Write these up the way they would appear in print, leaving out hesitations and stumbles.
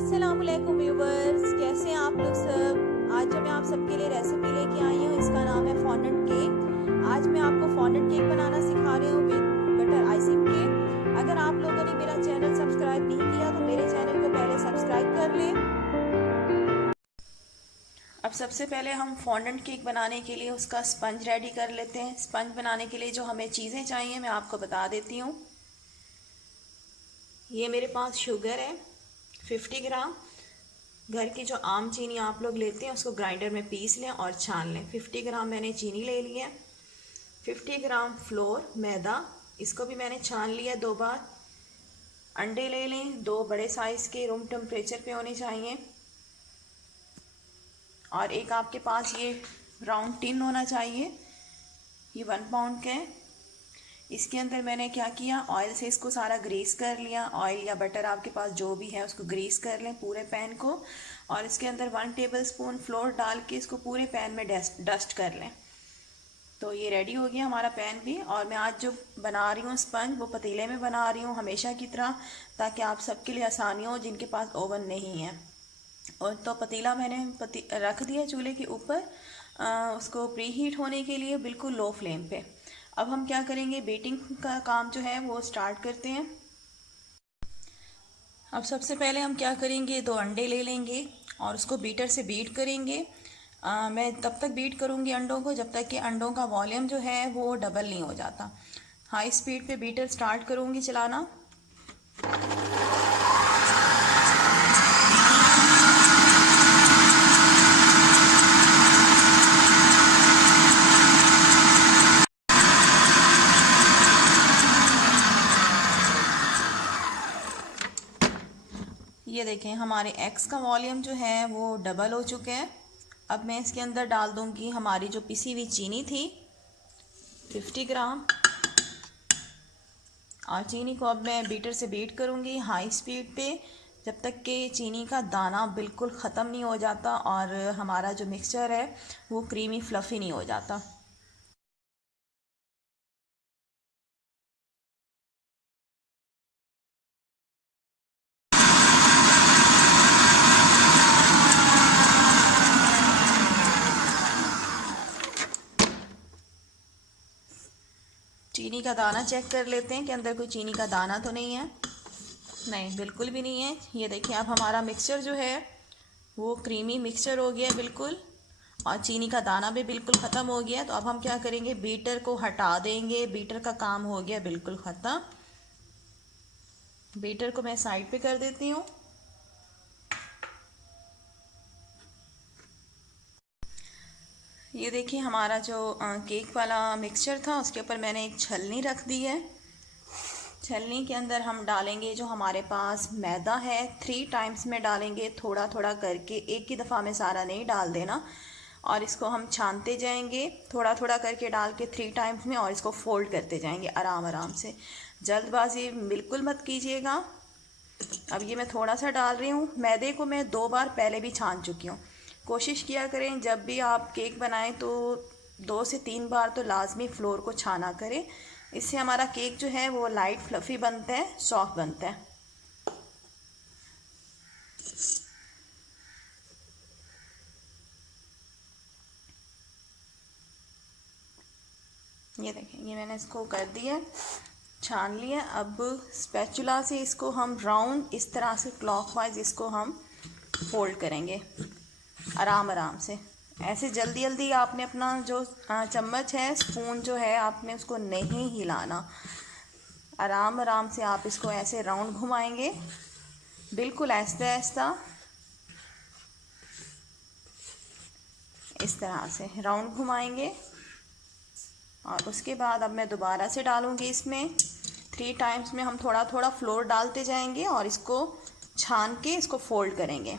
अस्सलामुअलैकुम व्यूवर्स, कैसे हैं आप लोग सब। आज जो मैं आप सबके लिए रेसिपी लेके आई हूँ, इसका नाम है फॉन्डेंट केक। आज मैं आपको फॉन्डेंट केक बनाना सिखा रही हूँ विद बटर आइसिंग केक। अगर आप लोगों ने मेरा चैनल सब्सक्राइब नहीं किया तो मेरे चैनल को पहले सब्सक्राइब कर लें। अब सबसे पहले हम फॉन्डेंट केक बनाने के लिए उसका स्पंज रेडी कर लेते हैं। स्पंज बनाने के लिए जो हमें चीज़ें चाहिए मैं आपको बता देती हूँ। ये मेरे पास शुगर है 50 ग्राम। घर की जो आम चीनी आप लोग लेते हैं उसको ग्राइंडर में पीस लें और छान लें। 50 ग्राम मैंने चीनी ले ली है। 50 ग्राम फ्लोर मैदा, इसको भी मैंने छान लिया 2 बार। अंडे ले लें, 2 बड़े साइज़ के, रूम टेम्परेचर पे होने चाहिए। और एक आपके पास ये राउंड टिन होना चाहिए, ये 1 पाउंड का है। इसके अंदर मैंने क्या किया, ऑयल से इसको सारा ग्रीस कर लिया। ऑयल या बटर आपके पास जो भी है उसको ग्रीस कर लें पूरे पैन को। और इसके अंदर 1 टेबलस्पून फ्लोर डाल के इसको पूरे पैन में डस्ट कर लें। तो ये रेडी हो गया हमारा पैन भी। और मैं आज जो बना रही हूँ स्पंज, वो पतीले में बना रही हूँ हमेशा की तरह, ताकि आप सबके लिए आसानी हो जिनके पास ओवन नहीं है। और तो पतीला मैंने रख दिया चूल्हे के ऊपर, उसको प्री हीट होने के लिए बिल्कुल लो फ्लेम पे। अब हम क्या करेंगे, बीटिंग का काम जो है वो स्टार्ट करते हैं। अब सबसे पहले हम क्या करेंगे, 2 अंडे ले लेंगे और उसको बीटर से बीट करेंगे। मैं तब तक बीट करूँगी अंडों को जब तक कि अंडों का वॉल्यूम जो है वो डबल नहीं हो जाता। हाई स्पीड पे बीटर स्टार्ट करूँगी चलाना। ये देखें हमारे एग्स का वॉल्यूम जो है वो डबल हो चुके हैं। अब मैं इसके अंदर डाल दूंगी हमारी जो पिसी हुई चीनी थी 50 ग्राम। और चीनी को अब मैं बीटर से बीट करूंगी हाई स्पीड पे जब तक कि चीनी का दाना बिल्कुल ख़त्म नहीं हो जाता और हमारा जो मिक्सचर है वो क्रीमी फ्लफ़ी नहीं हो जाता। चीनी का दाना चेक कर लेते हैं कि अंदर कोई चीनी का दाना तो नहीं है। नहीं, बिल्कुल भी नहीं है। ये देखिए अब हमारा मिक्सचर जो है वो क्रीमी मिक्सचर हो गया बिल्कुल, और चीनी का दाना भी बिल्कुल ख़त्म हो गया। तो अब हम क्या करेंगे, बीटर को हटा देंगे। बीटर का काम हो गया बिल्कुल ख़त्म। बीटर को मैं साइड पे कर देती हूँ। ये देखिए हमारा जो केक वाला मिक्सचर था उसके ऊपर मैंने एक छलनी रख दी है। छलनी के अंदर हम डालेंगे जो हमारे पास मैदा है, 3 टाइम्स में डालेंगे, थोड़ा थोड़ा करके, एक ही दफ़ा में सारा नहीं डाल देना। और इसको हम छानते जाएंगे थोड़ा थोड़ा करके डाल के 3 टाइम्स में, और इसको फोल्ड करते जाएंगे आराम आराम से। जल्दबाजी बिल्कुल मत कीजिएगा। अब ये मैं थोड़ा सा डाल रही हूँ। मैदे को मैं 2 बार पहले भी छान चुकी हूँ। कोशिश किया करें जब भी आप केक बनाएं तो 2 से 3 बार तो लाजमी फ्लोर को छाना करें। इससे हमारा केक जो है वो लाइट फ्लफ़ी बनता है, सॉफ्ट बनता है। ये देखें, ये मैंने इसको कर दिया, छान लिया। अब स्पैचुला से इसको हम राउंड इस तरह से क्लॉकवाइज इसको हम फोल्ड करेंगे आराम आराम से। ऐसे जल्दी जल्दी आपने अपना जो चम्मच है, स्पून जो है, आपने उसको नहीं हिलाना। आराम आराम से आप इसको ऐसे राउंड घुमाएंगे, बिल्कुल आहिस्ता आहिस्ता इस तरह से राउंड घुमाएंगे। और उसके बाद अब मैं दोबारा से डालूंगी इसमें 3 टाइम्स में। हम थोड़ा थोड़ा फ्लोर डालते जाएंगे और इसको छान के इसको फोल्ड करेंगे।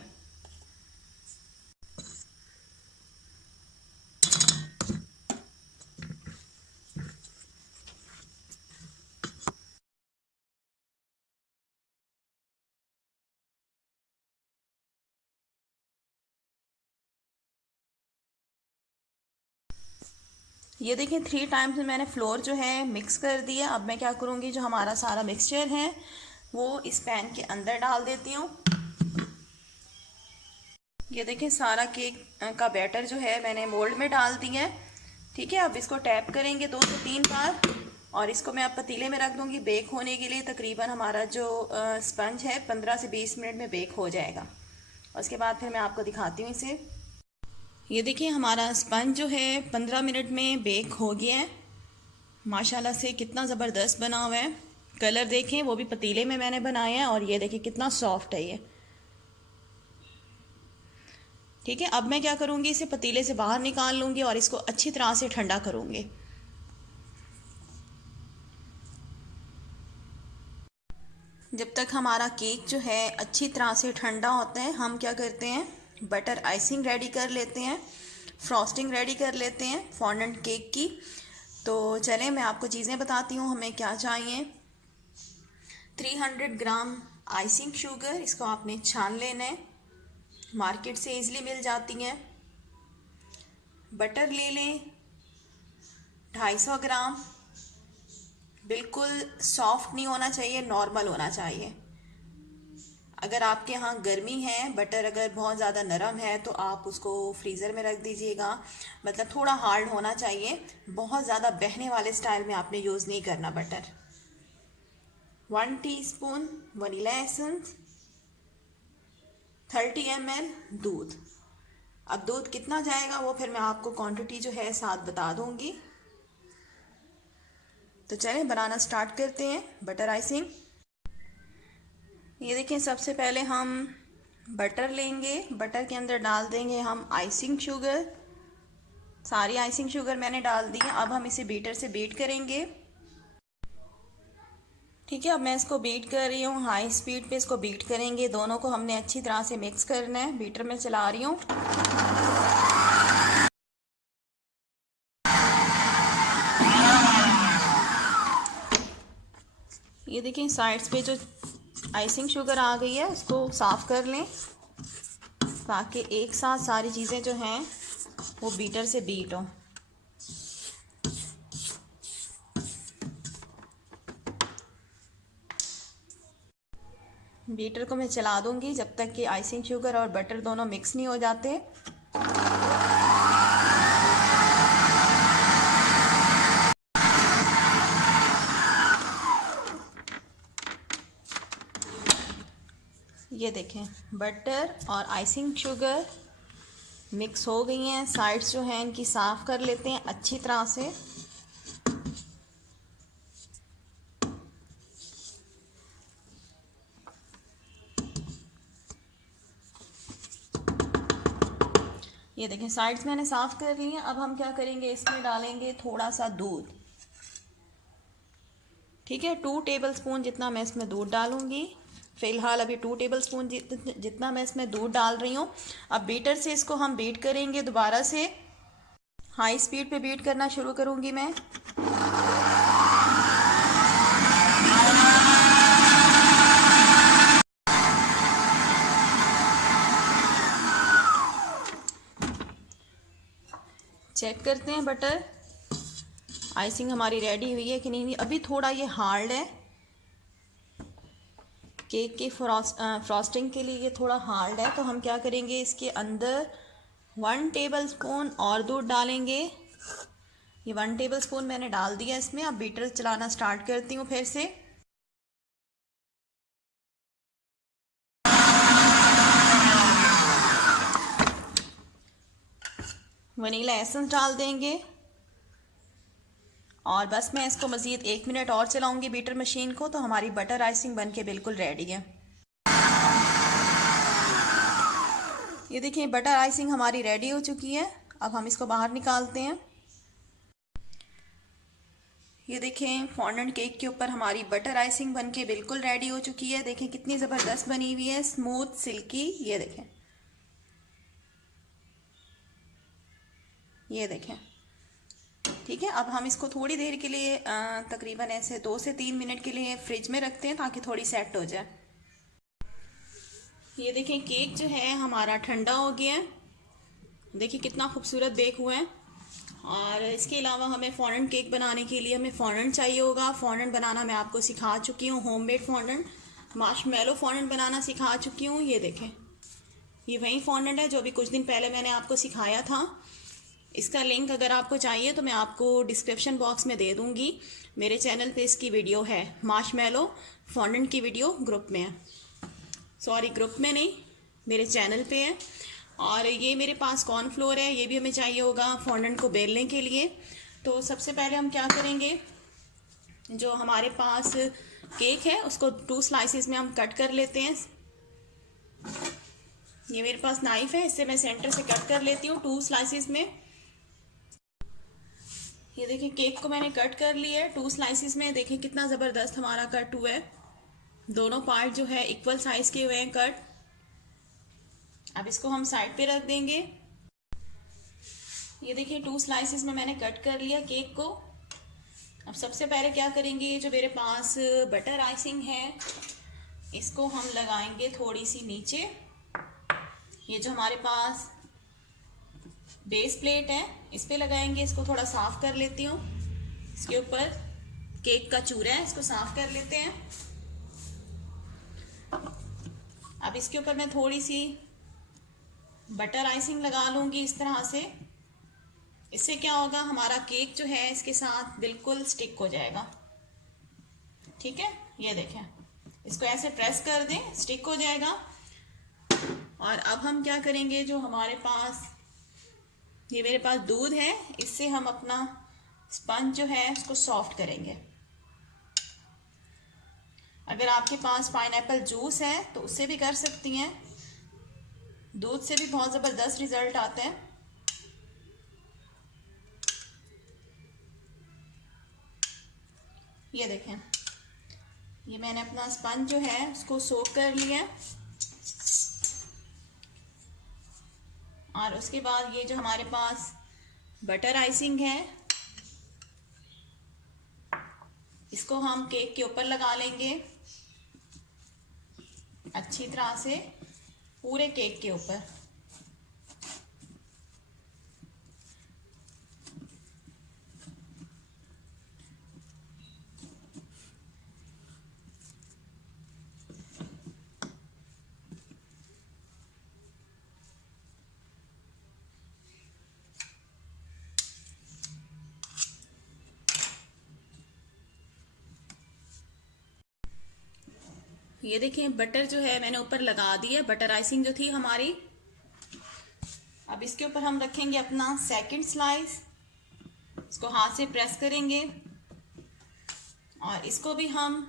ये देखिए 3 टाइम्स में मैंने फ्लोर जो है मिक्स कर दिया। अब मैं क्या करूँगी, जो हमारा सारा मिक्सचर है वो इस पैन के अंदर डाल देती हूँ। ये देखिए सारा केक का बैटर जो है मैंने मोल्ड में डाल दिया है। ठीक है, अब इसको टैप करेंगे 2 से 3 बार और इसको मैं अब पतीले में रख दूंगी बेक होने के लिए। तकरीबन हमारा जो स्पंज है 15 से 20 मिनट में बेक हो जाएगा। उसके बाद फिर मैं आपको दिखाती हूँ इसे। ये देखिए हमारा स्पंज जो है 15 मिनट में बेक हो गया है। माशाल्लाह से कितना ज़बरदस्त बना हुआ है। कलर देखें, वो भी पतीले में मैंने बनाया है और ये देखिए कितना सॉफ्ट है ये। ठीक है, अब मैं क्या करूँगी, इसे पतीले से बाहर निकाल लूँगी और इसको अच्छी तरह से ठंडा करूँगी। जब तक हमारा केक जो है अच्छी तरह से ठंडा होता है, हम क्या करते हैं, बटर आइसिंग रेडी कर लेते हैं, फ्रॉस्टिंग रेडी कर लेते हैं फॉन्डेंट केक की। तो चलें मैं आपको चीज़ें बताती हूँ हमें क्या चाहिए। 300 ग्राम आइसिंग शुगर, इसको आपने छान लेना है, मार्केट से इजीली मिल जाती हैं। बटर ले लें 250 ग्राम, बिल्कुल सॉफ्ट नहीं होना चाहिए, नॉर्मल होना चाहिए। अगर आपके यहाँ गर्मी है, बटर अगर बहुत ज़्यादा नरम है तो आप उसको फ्रीज़र में रख दीजिएगा। मतलब थोड़ा हार्ड होना चाहिए, बहुत ज़्यादा बहने वाले स्टाइल में आपने यूज़ नहीं करना butter. 1 teaspoon vanilla essence, 30 ml दूध। अब दूध कितना जाएगा वो फिर मैं आपको क्वांटिटी जो है साथ बता दूंगी। तो चलें बनाना स्टार्ट करते हैं बटर आइसिंग। ये देखें सबसे पहले हम बटर लेंगे, बटर के अंदर डाल देंगे हम आइसिंग शुगर। सारी आइसिंग शुगर मैंने डाल दी है। अब हम इसे बीटर से बीट करेंगे। ठीक है, अब मैं इसको बीट कर रही हूँ, हाई स्पीड पे इसको बीट करेंगे। दोनों को हमने अच्छी तरह से मिक्स करना है। बीटर में चला रही हूँ। ये देखें साइड्स पे जो आइसिंग शुगर आ गई है उसको साफ़ कर लें ताकि एक साथ सारी चीज़ें जो हैं वो बीटर से बीट हो। बीटर को मैं चला दूंगी जब तक कि आइसिंग शुगर और बटर दोनों मिक्स नहीं हो जाते। ये देखें बटर और आइसिंग शुगर मिक्स हो गई हैं। साइड्स जो हैं इनकी साफ़ कर लेते हैं अच्छी तरह से। ये देखें साइड्स मैंने साफ़ कर ली हैं। अब हम क्या करेंगे, इसमें डालेंगे थोड़ा सा दूध। ठीक है, 2 टेबलस्पून जितना मैं इसमें दूध डालूंगी। फ़िलहाल अभी 2 टेबलस्पून जितना मैं इसमें दूध डाल रही हूँ। अब बीटर से इसको हम बीट करेंगे दोबारा से। हाई स्पीड पे बीट करना शुरू करूँगी मैं। चेक करते हैं बटर आइसिंग हमारी रेडी हुई है कि नहीं। अभी थोड़ा ये हार्ड है, केक की फ्रॉस्टिंग के लिए ये थोड़ा हार्ड है। तो हम क्या करेंगे, इसके अंदर 1 टेबलस्पून और दूध डालेंगे। ये 1 टेबलस्पून मैंने डाल दिया इसमें। अब बीटर चलाना स्टार्ट करती हूँ फिर से। वनीला एसेंस डाल देंगे और बस मैं इसको मज़ीद 1 मिनट और चलाऊंगी बीटर मशीन को। तो हमारी बटर आइसिंग बनके बिल्कुल रेडी है। ये देखिए बटर आइसिंग हमारी रेडी हो चुकी है। अब हम इसको बाहर निकालते हैं। ये देखें फॉन्डेंट केक के ऊपर हमारी बटर आइसिंग बनके बिल्कुल रेडी हो चुकी है। देखें कितनी ज़बरदस्त बनी हुई है, स्मूथ सिल्की। ये देखें, ये देखें। ठीक है, अब हम इसको थोड़ी देर के लिए तकरीबन ऐसे 2 से 3 मिनट के लिए फ्रिज में रखते हैं ताकि थोड़ी सेट हो जाए। ये देखें केक जो है हमारा ठंडा हो गया है। देखिए कितना खूबसूरत बेक हुआ है। और इसके अलावा हमें फॉन्डेंट केक बनाने के लिए हमें फॉन्डेंट चाहिए होगा। फॉन्डेंट बनाना मैं आपको सिखा चुकी हूँ, होममेड फॉन्डेंट, मार्शमेलो फॉन्डेंट बनाना सिखा चुकी हूँ। ये देखें ये वही फॉन्डेंट है जो अभी कुछ दिन पहले मैंने आपको सिखाया था। इसका लिंक अगर आपको चाहिए तो मैं आपको डिस्क्रिप्शन बॉक्स में दे दूंगी। मेरे चैनल पे इसकी वीडियो है, मार्शमैलो फॉन्डेंट की वीडियो ग्रुप में है, सॉरी ग्रुप में नहीं, मेरे चैनल पे है। और ये मेरे पास कॉर्नफ्लोर है, ये भी हमें चाहिए होगा फॉन्डेंट को बेलने के लिए। तो सबसे पहले हम क्या करेंगे, जो हमारे पास केक है उसको 2 स्लाइसेस में हम कट कर लेते हैं। ये मेरे पास नाइफ है, इससे मैं सेंटर से कट कर लेती हूँ 2 स्लाइसेस में। ये देखिए केक को मैंने कट कर लिया है 2 स्लाइसेस में। देखिए कितना ज़बरदस्त हमारा कट हुआ है, दोनों पार्ट जो है इक्वल साइज के हुए हैं कट। अब इसको हम साइड पे रख देंगे। ये देखिए 2 स्लाइसेस में मैंने कट कर लिया केक को। अब सबसे पहले क्या करेंगे, ये जो मेरे पास बटर आइसिंग है इसको हम लगाएंगे थोड़ी सी नीचे। ये जो हमारे पास बेस प्लेट है इस पे लगाएंगे, इसको थोड़ा साफ कर लेती हूँ। इसके ऊपर केक का चूरा है, इसको साफ कर लेते हैं। अब इसके ऊपर मैं थोड़ी सी बटर आइसिंग लगा लूंगी इस तरह से। इससे क्या होगा, हमारा केक जो है इसके साथ बिल्कुल स्टिक हो जाएगा। ठीक है, ये देखें, इसको ऐसे प्रेस कर दें, स्टिक हो जाएगा। और अब हम क्या करेंगे, जो हमारे पास ये मेरे पास दूध है, इससे हम अपना स्पंज जो है उसको सॉफ्ट करेंगे। अगर आपके पास पाइनएप्पल जूस है तो उससे भी कर सकती हैं, दूध से भी बहुत ज़बरदस्त रिजल्ट आते हैं। ये देखें, ये मैंने अपना स्पंज जो है उसको सोक कर लिया। और उसके बाद ये जो हमारे पास बटर आइसिंग है इसको हम केक के ऊपर लगा लेंगे अच्छी तरह से, पूरे केक के ऊपर। ये देखिए बटर जो है मैंने ऊपर लगा दी है, बटर आइसिंग जो थी हमारी। अब इसके ऊपर हम रखेंगे अपना सेकंड स्लाइस, इसको हाथ से प्रेस करेंगे और इसको भी हम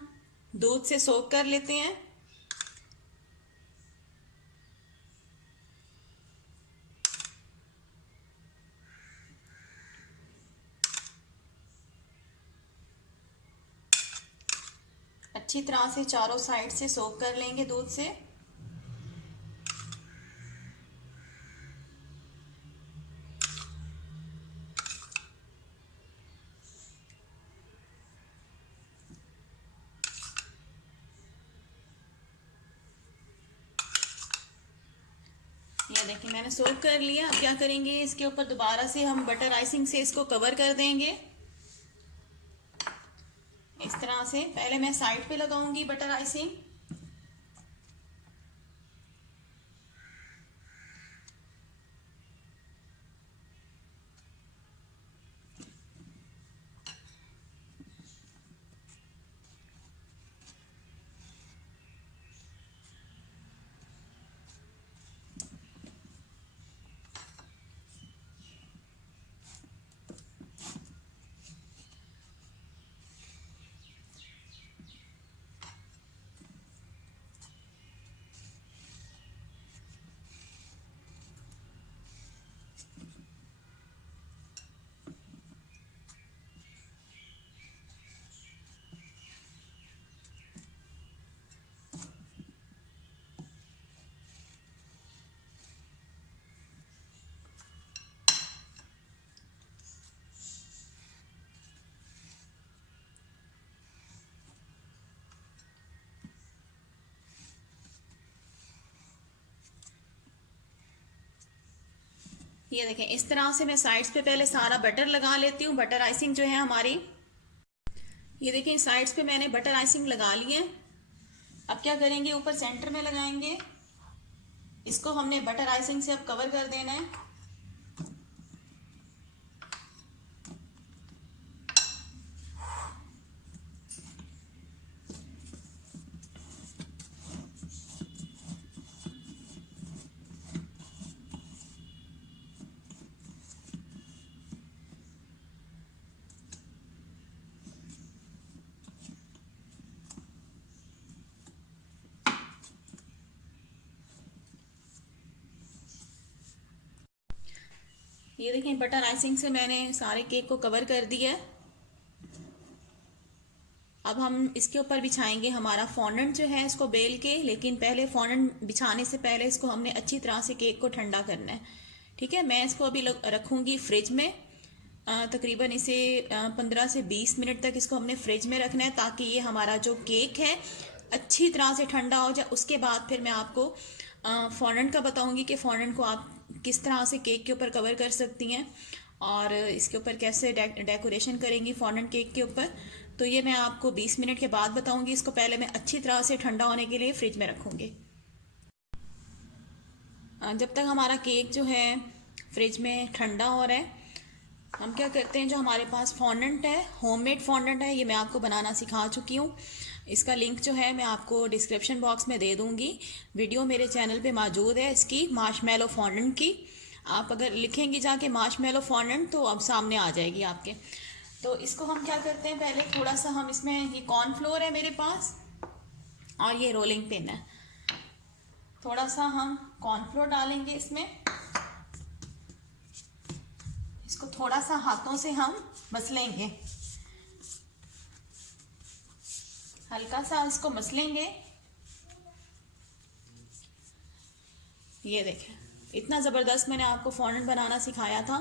दूध से सोक कर लेते हैं। अच्छी तरह से चारों साइड से सोक कर लेंगे दूध से। ये देखिए मैंने सोक कर लिया। अब क्या करेंगे, इसके ऊपर दोबारा से हम बटर आइसिंग से इसको कवर कर देंगे इस तरह से। पहले मैं साइड पे लगाऊंगी बटर आइसिंग। ये देखें इस तरह से मैं साइड्स पे पहले सारा बटर लगा लेती हूँ, बटर आइसिंग जो है हमारी। ये देखें साइड्स पे मैंने बटर आइसिंग लगा ली है। अब क्या करेंगे, ऊपर सेंटर में लगाएंगे, इसको हमने बटर आइसिंग से अब कवर कर देना है। ये देखिए बटर आइसिंग से मैंने सारे केक को कवर कर दिया है। अब हम इसके ऊपर बिछाएंगे हमारा फॉन्डेंट जो है, इसको बेल के, लेकिन पहले फॉन्डेंट बिछाने से पहले इसको हमने अच्छी तरह से केक को ठंडा करना है। ठीक है, मैं इसको अभी रखूँगी फ्रिज में। तकरीबन इसे 15 से 20 मिनट तक इसको हमने फ्रिज में रखना है, ताकि ये हमारा जो केक है अच्छी तरह से ठंडा हो जाए। उसके बाद फिर मैं आपको फॉन्डेंट का बताऊंगी कि फॉन्डेंट को आप किस तरह से केक के ऊपर कवर कर सकती हैं और इसके ऊपर कैसे डेकोरेशन करेंगी फॉन्डेंट केक के ऊपर। तो ये मैं आपको 20 मिनट के बाद बताऊंगी। इसको पहले मैं अच्छी तरह से ठंडा होने के लिए फ्रिज में रखूँगी। जब तक हमारा केक जो है फ्रिज में ठंडा हो रहा है, हम क्या करते हैं, जो हमारे पास फॉन्डेंट है, होममेड फॉन्डेंट है, ये मैं आपको बनाना सिखा चुकी हूँ। इसका लिंक जो है मैं आपको डिस्क्रिप्शन बॉक्स में दे दूँगी। वीडियो मेरे चैनल पे मौजूद है इसकी, मार्शमेलो फॉन्डेंट की। आप अगर लिखेंगी जाके मार्शमेलो फॉन्डेंट तो अब सामने आ जाएगी आपके। तो इसको हम क्या करते हैं, पहले थोड़ा सा हम इसमें, ये कॉर्नफ्लोर है मेरे पास और ये रोलिंग पिन है, थोड़ा सा हम कॉर्नफ्लोर डालेंगे इसमें। इसको थोड़ा सा हाथों से हम मसलेंगे, हल्का सा इसको मसलेंगे। ये देखें, इतना ज़बरदस्त मैंने आपको फॉन्डेंट बनाना सिखाया था,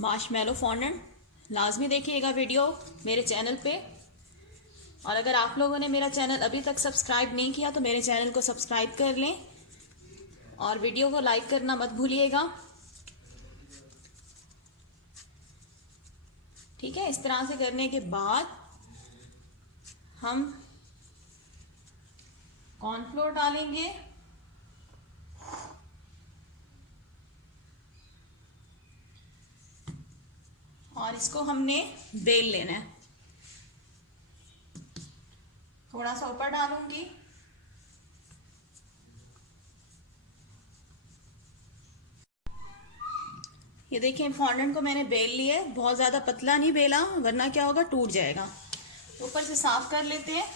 मार्शमेलो फॉन्डेंट। लाजमी देखिएगा वीडियो मेरे चैनल पे। और अगर आप लोगों ने मेरा चैनल अभी तक सब्सक्राइब नहीं किया तो मेरे चैनल को सब्सक्राइब कर लें और वीडियो को लाइक करना मत भूलिएगा। ठीक है, इस तरह से करने के बाद हम कॉर्नफ्लोर डालेंगे और इसको हमने बेल लेना है। थोड़ा सा ऊपर डालूंगी। ये देखिए फॉन्डेंट को मैंने बेल लिया है, बहुत ज़्यादा पतला नहीं बेला वरना क्या होगा, टूट जाएगा। ऊपर से साफ कर लेते हैं।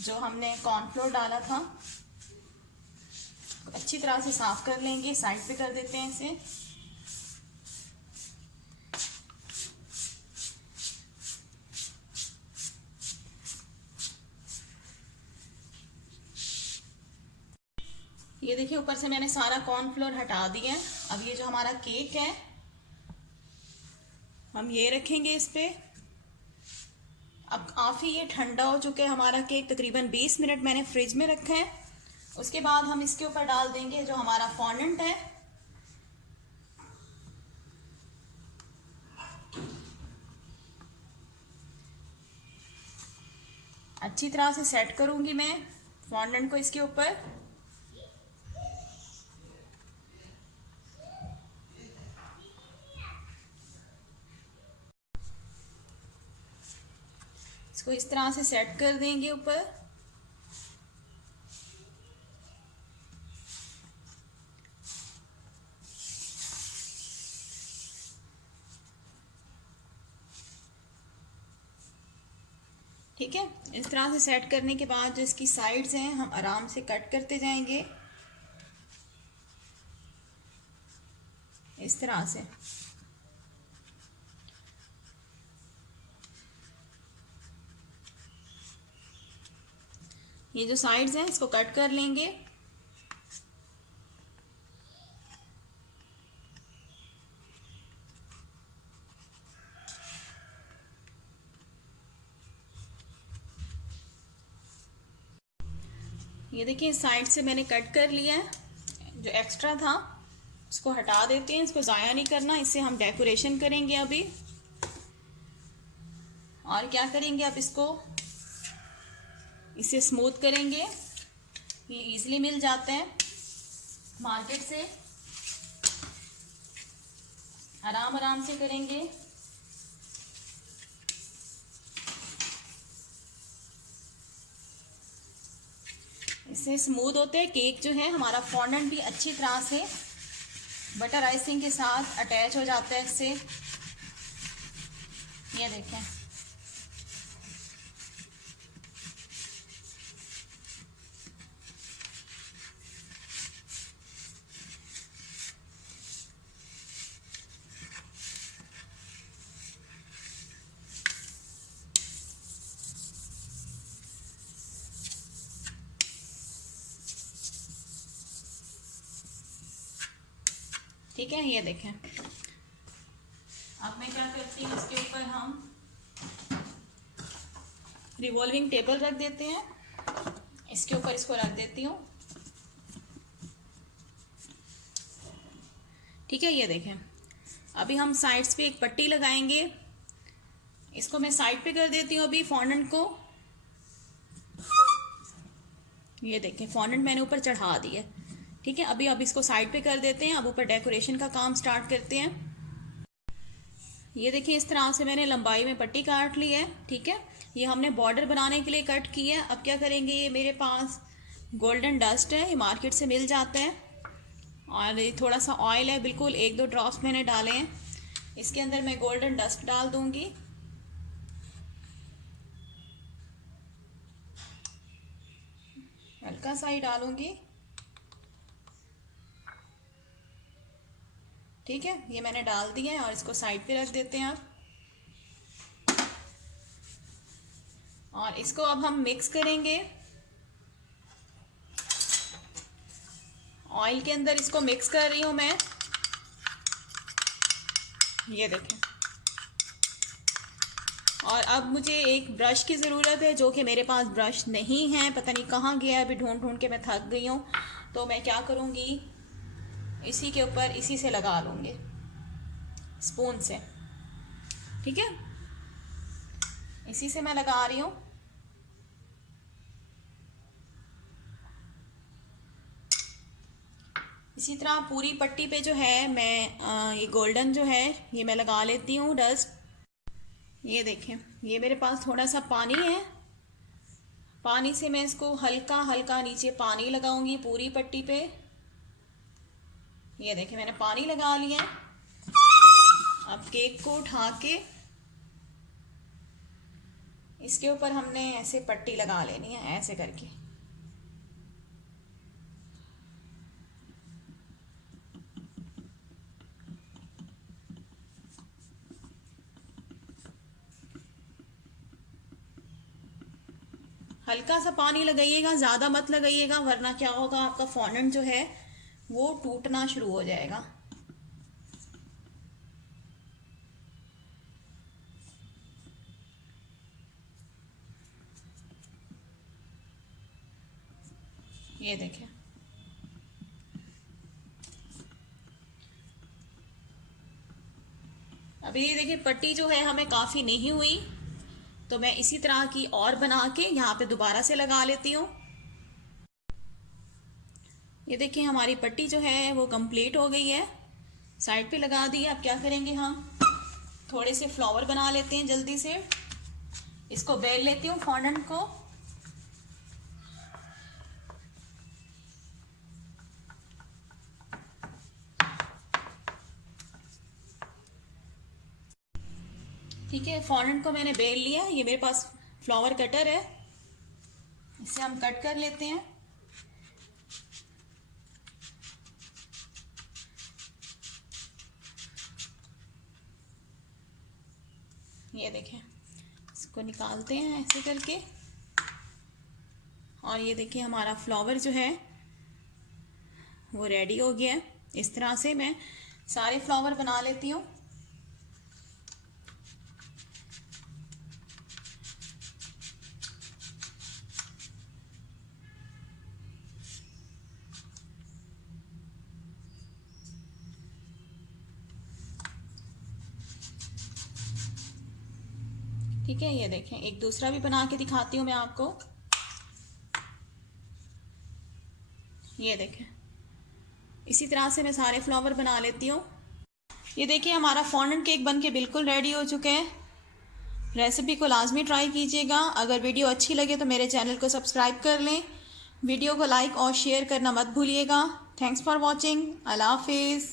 जो हमने कॉर्नफ्लोर डाला था अच्छी तरह से साफ कर लेंगे। साइड पे कर देते हैं इसे। ये देखिए ऊपर से मैंने सारा कॉर्नफ्लोर हटा दिया है। अब ये जो हमारा केक है हम ये रखेंगे इस पे। अब काफ़ी ये ठंडा हो चुका है हमारा केक, तकरीबन 20 मिनट मैंने फ्रिज में रखा है। उसके बाद हम इसके ऊपर डाल देंगे जो हमारा फॉन्डेंट है। अच्छी तरह से सेट करूंगी मैं फॉन्डेंट को इसके ऊपर। इसको इस तरह से सेट कर देंगे ऊपर। ठीक है, इस तरह से सेट करने के बाद जो इसकी साइड्स हैं हम आराम से कट करते जाएंगे इस तरह से। ये जो साइड्स हैं इसको कट कर लेंगे। ये देखिए साइड से मैंने कट कर लिया है। जो एक्स्ट्रा था उसको हटा देते हैं, इसको ज़ाया नहीं करना। इससे हम डेकोरेशन करेंगे अभी। और क्या करेंगे, अब इसको इसे स्मूथ करेंगे। ये इजीली मिल जाते हैं मार्केट से। आराम आराम से करेंगे। इससे स्मूथ होते हैं। केक जो है हमारा फॉन्डेंट भी अच्छी तरह से बटर आइसिंग के साथ अटैच हो जाता है इससे। ये देखें, ठीक है। ये देखें, अब मैं क्या करती हूँ, इसके ऊपर हम रिवॉल्विंग टेबल रख देते हैं। इसके ऊपर इसको रख देती हूँ, ठीक है। ये देखें, अभी हम साइड्स पे एक पट्टी लगाएंगे। इसको मैं साइड पे कर देती हूँ अभी फॉन्डेंट को। ये देखें, फॉन्डेंट मैंने ऊपर चढ़ा दिया, ठीक है। अभी अब इसको साइड पे कर देते हैं। अब ऊपर डेकोरेशन का काम स्टार्ट करते हैं। ये देखिए, इस तरह से मैंने लंबाई में पट्टी काट ली है, ठीक है। ये हमने बॉर्डर बनाने के लिए कट की है। अब क्या करेंगे, ये मेरे पास गोल्डन डस्ट है, ये मार्केट से मिल जाता है। और ये थोड़ा सा ऑयल है, बिल्कुल 1-2 ड्रॉप्स मैंने डाले हैं। इसके अंदर मैं गोल्डन डस्ट डाल दूंगी। हल्का सा ही डालूंगी, ठीक है। ये मैंने डाल दिया है और इसको साइड पे रख देते हैं अब। और इसको अब हम मिक्स करेंगे। ऑयल के अंदर इसको मिक्स कर रही हूं मैं। ये देखें, और अब मुझे एक ब्रश की ज़रूरत है, जो कि मेरे पास ब्रश नहीं है, पता नहीं कहाँ गया है। अभी ढूंढ ढूंढ के मैं थक गई हूँ। तो मैं क्या करूँगी, इसी के ऊपर इसी से लगा लूँगी, स्पून से, ठीक है। इसी से मैं लगा रही हूँ। इसी तरह पूरी पट्टी पे जो है मैं ये गोल्डन जो है ये मैं लगा लेती हूँ डस्ट। ये देखें, ये मेरे पास थोड़ा सा पानी है। पानी से मैं इसको हल्का हल्का नीचे पानी लगाऊंगी पूरी पट्टी पे। ये देखें, मैंने पानी लगा लिया है। अब केक को उठा के इसके ऊपर हमने ऐसे पट्टी लगा लेनी है, ऐसे करके। हल्का सा पानी लगाइएगा, ज़्यादा मत लगाइएगा, वरना क्या होगा, आपका फॉन्डेंट जो है वो टूटना शुरू हो जाएगा। ये देखें, अभी ये देखिए पट्टी जो है हमें काफ़ी नहीं हुई, तो मैं इसी तरह की और बना के यहाँ पे दोबारा से लगा लेती हूँ। ये देखिए, हमारी पट्टी जो है वो कंप्लीट हो गई है, साइड पे लगा दी है। अब क्या करेंगे, हम थोड़े से फ्लावर बना लेते हैं जल्दी से। इसको बेल लेती हूँ फॉन्डेंट को। ठीक है, फॉन्डेंट को मैंने बेल लिया। ये मेरे पास फ्लावर कटर है, इसे हम कट कर लेते हैं। ये देखें, इसको निकालते हैं ऐसे करके। और ये देखिए, हमारा फ्लावर जो है वो रेडी हो गया है। इस तरह से मैं सारे फ्लावर बना लेती हूँ। ठीक है, ये देखें, एक दूसरा भी बना के दिखाती हूँ मैं आपको। ये देखें, इसी तरह से मैं सारे फ्लावर बना लेती हूँ। ये देखिए हमारा फॉन्डेंट केक बन के बिल्कुल रेडी हो चुके हैं। रेसिपी को लाजमी ट्राई कीजिएगा। अगर वीडियो अच्छी लगे तो मेरे चैनल को सब्सक्राइब कर लें। वीडियो को लाइक और शेयर करना मत भूलिएगा। Thanks for watching. अल्लाह हाफिज़।